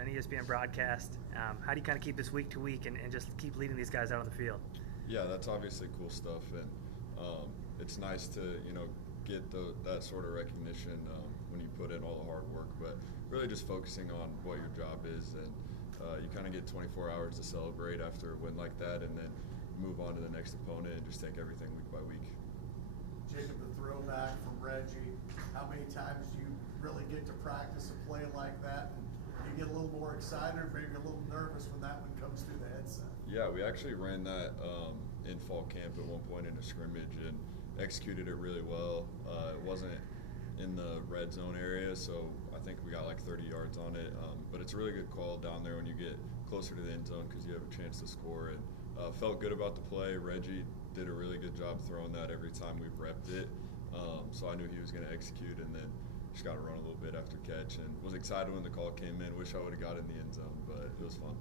an ESPN broadcast. How do you kind of keep this week to week and just keep leading these guys out on the field? Yeah, that's obviously cool stuff, and it's nice to get that sort of recognition when you put in all the hard work. But really, just focusing on what your job is, and you kind of get 24 hours to celebrate after a win like that, and then move on to the next opponent and just take everything week by week. Jacob, the throwback from Reggie, how many times do you really get to practice a play like that? And you get a little more excited or maybe a little nervous when that one comes through the headset? Yeah, we actually ran that in fall camp at one point in a scrimmage and executed it really well. It wasn't in the red zone area, so I think we got like 30 yards on it. But it's a really good call down there when you get closer to the end zone because you have a chance to score. And felt good about the play. Reggie did a really good job throwing that every time we repped it. So I knew he was going to execute, and then just got to run a little bit after catch, and was excited when the call came in. Wish I would have got in the end zone, but it was fun.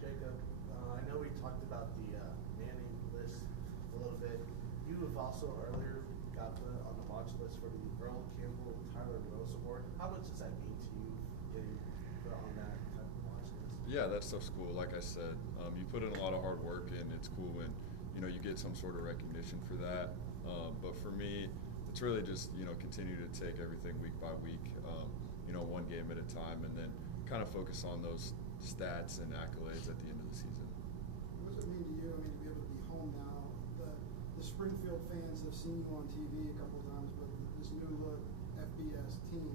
Jacob, I know we talked about the Manning list a little bit. You have also earlier got on the watch list for the Earl Campbell Tyler Rose Award. How much does that mean to you getting put on that type of watch list? Yeah, that stuff's cool. Like I said, you put in a lot of hard work, and it's cool when you get some sort of recognition for that. But for me, it's really just continue to take everything week by week, one game at a time, and then kind of focus on those stats and accolades at the end of the season. What does it mean to you? I mean, to be able to be home now. The Springfield fans have seen you on TV a couple of times, but this new look FBS team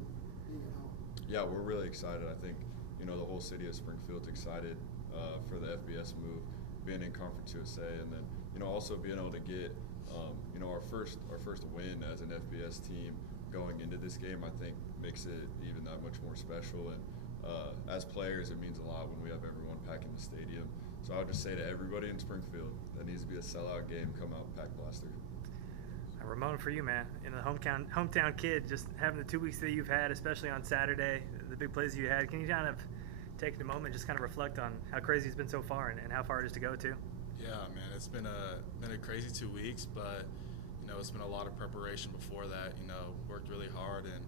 being at home. Yeah, we're really excited. I think the whole city of Springfield's excited for the FBS move, being in Conference USA, and then also being able to get our first win as an FBS team going into this game. I think makes it even that much more special. And as players, it means a lot when we have everyone packing the stadium. So I would just say to everybody in Springfield, that needs to be a sellout game. Come out, pack blaster. Ramone, for you, man, the hometown kid, just having the 2 weeks that you've had, especially on Saturday, the big plays you had. Can you kind of take a moment and just kind of reflect on how crazy it's been so far and how far it is to go to? Yeah, man, it's been a crazy 2 weeks, but it's been a lot of preparation before that. Worked really hard, and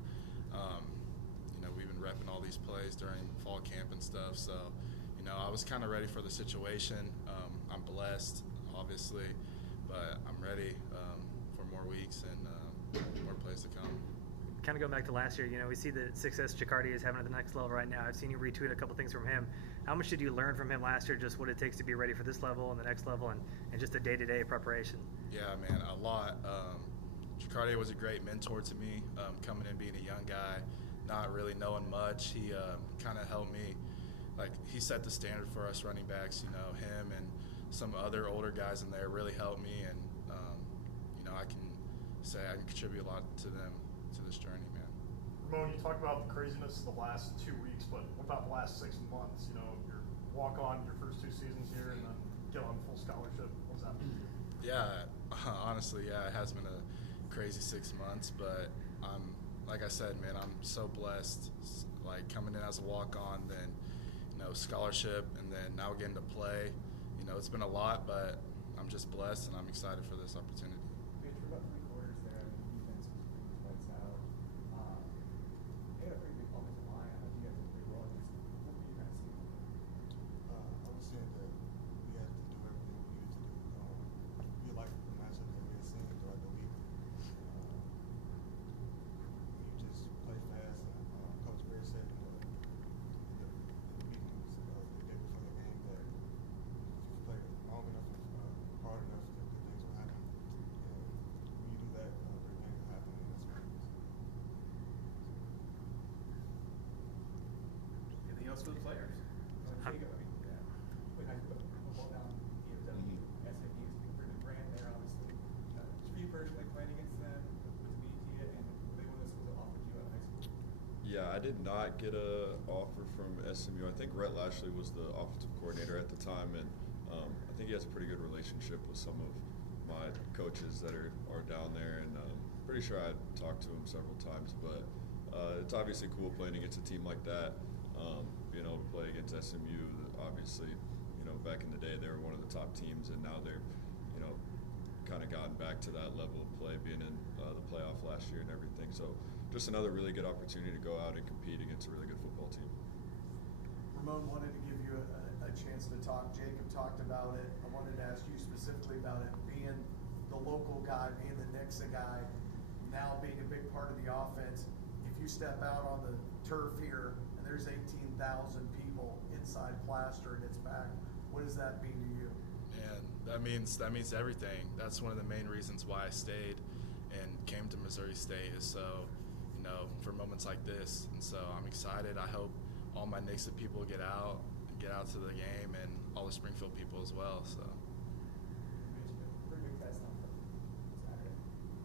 we've been repping all these plays during fall camp and stuff. So, I was kind of ready for the situation. I'm blessed, obviously, but I'm ready for more weeks and more plays to come. Kind of going back to last year, we see the success Jacardi is having at the next level right now. I've seen you retweet a couple things from him. How much did you learn from him last year, just what it takes to be ready for this level and the next level and just the day-to-day preparation? Yeah, man, a lot. Jacardi was a great mentor to me, coming in being a young guy, not really knowing much. He kind of helped me. Like, he set the standard for us running backs. Him and some other older guys in there really helped me, and I can say I can contribute a lot to them, to this journey, man. Ramone, you talk about the craziness of the last 2 weeks, but what about the last 6 months? Your walk on your first 2 seasons here and then get on full scholarship. What does that mean to you? Yeah, honestly, yeah, it has been a crazy 6 months, but like I said, man, I'm so blessed. Like, coming in as a walk on, then scholarship, and then now getting to play. It's been a lot, but I'm just blessed, and I'm excited for this opportunity. For about 3 quarters there, the defense was pretty lights out. They had a pretty big offensive line. I think you guys did pretty well against them. What were you guys seeing? I was saying that we had to do everything we needed to do. We like the matchup that we had seen throughout the week. You just play fast, and Coach Bear said in the meetings the day before the game that if you play long enough and hard enough, that good things will happen. And when you do that, great things will happen, and that's what it is. Anything else for the players? Jacob, I mean, when I put football down, SMU is a pretty good brand there, obviously. Just for you personally, playing against them with the media, and were they one of those schools that offered you out of high school? Yeah, I did not get an offer from SMU. I think Rhett Lashley was the offensive coordinator at the time, and I think he has a pretty good relationship with some of my coaches that are down there, and pretty sure I talked to him several times. But it's obviously cool playing against a team like that. Being able to play against SMU, obviously, back in the day they were one of the top teams, and now they're, kind of gotten back to that level of play, being in the playoff last year and everything. So just another really good opportunity to go out and compete against a really good football team. Ramone wanted to give you a chance to talk. Jacob talked about it. I wanted to ask you specifically about it being the local guy, being the Nixa guy, now being a big part of the offense. If you step out on the turf here and there's 18,000 people inside Plaster and it's packed, what does that mean to you? And that means everything. That's one of the main reasons why I stayed and came to Missouri State, is so, for moments like this. And so I'm excited. I hope all my Nixa people get out to the game, and all the Springfield people as well. So. Pretty big test on Saturday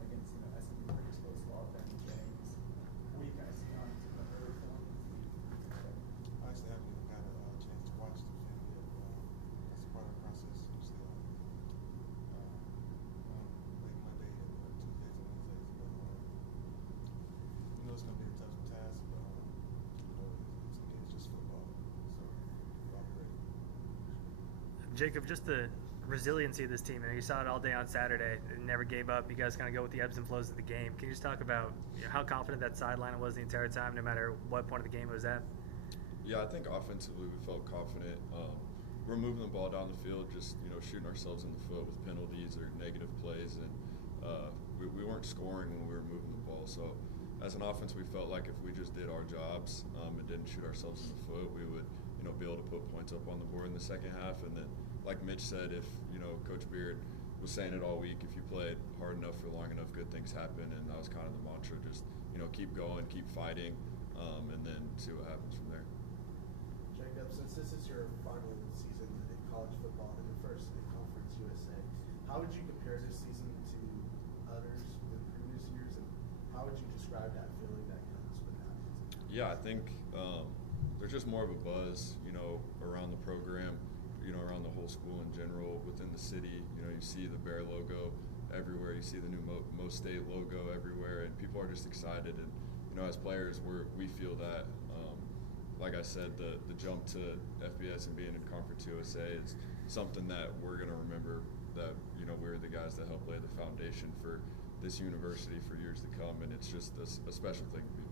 against SMU, pretty explosive offense. James, what do you guys see on the early form? I actually haven't even got a chance to watch the film yet. That's part of the process. Usually, late Monday and Tuesdays and Wednesdays. But it's gonna be a tough task. But it's just football. So I'll be ready. Jacob, just the resiliency of this team. You saw it all day on Saturday. It never gave up. You guys kind of go with the ebbs and flows of the game. Can you just talk about how confident that sideline was the entire time, no matter what point of the game it was at? Yeah, I think offensively we felt confident. We're moving the ball down the field, just shooting ourselves in the foot with penalties or negative plays, and we weren't scoring when we were moving the ball. So as an offense, we felt like if we just did our jobs and didn't shoot ourselves in the foot, we would be able to put points up on the board in the second half. And then, like Mitch said, if Coach Beard was saying it all week, if you played hard enough for long enough, good things happen. And that was kind of the mantra: just keep going, keep fighting, and then see what happens from there. Jacob, since this is your final season in college football and your first in Conference USA, how would you compare this season to others in previous years, and how would you describe that feeling that comes with that? Yeah, I think there's just more of a buzz, around the program, around the whole school in general, within the city. You see the Bear logo everywhere. You see the new Mo State logo everywhere, and people are just excited. And as players, we feel that. Like I said, the jump to FBS and being in Conference USA is something that we're going to remember. That we're the guys that helped lay the foundation for this university for years to come, and it's just a special thing to be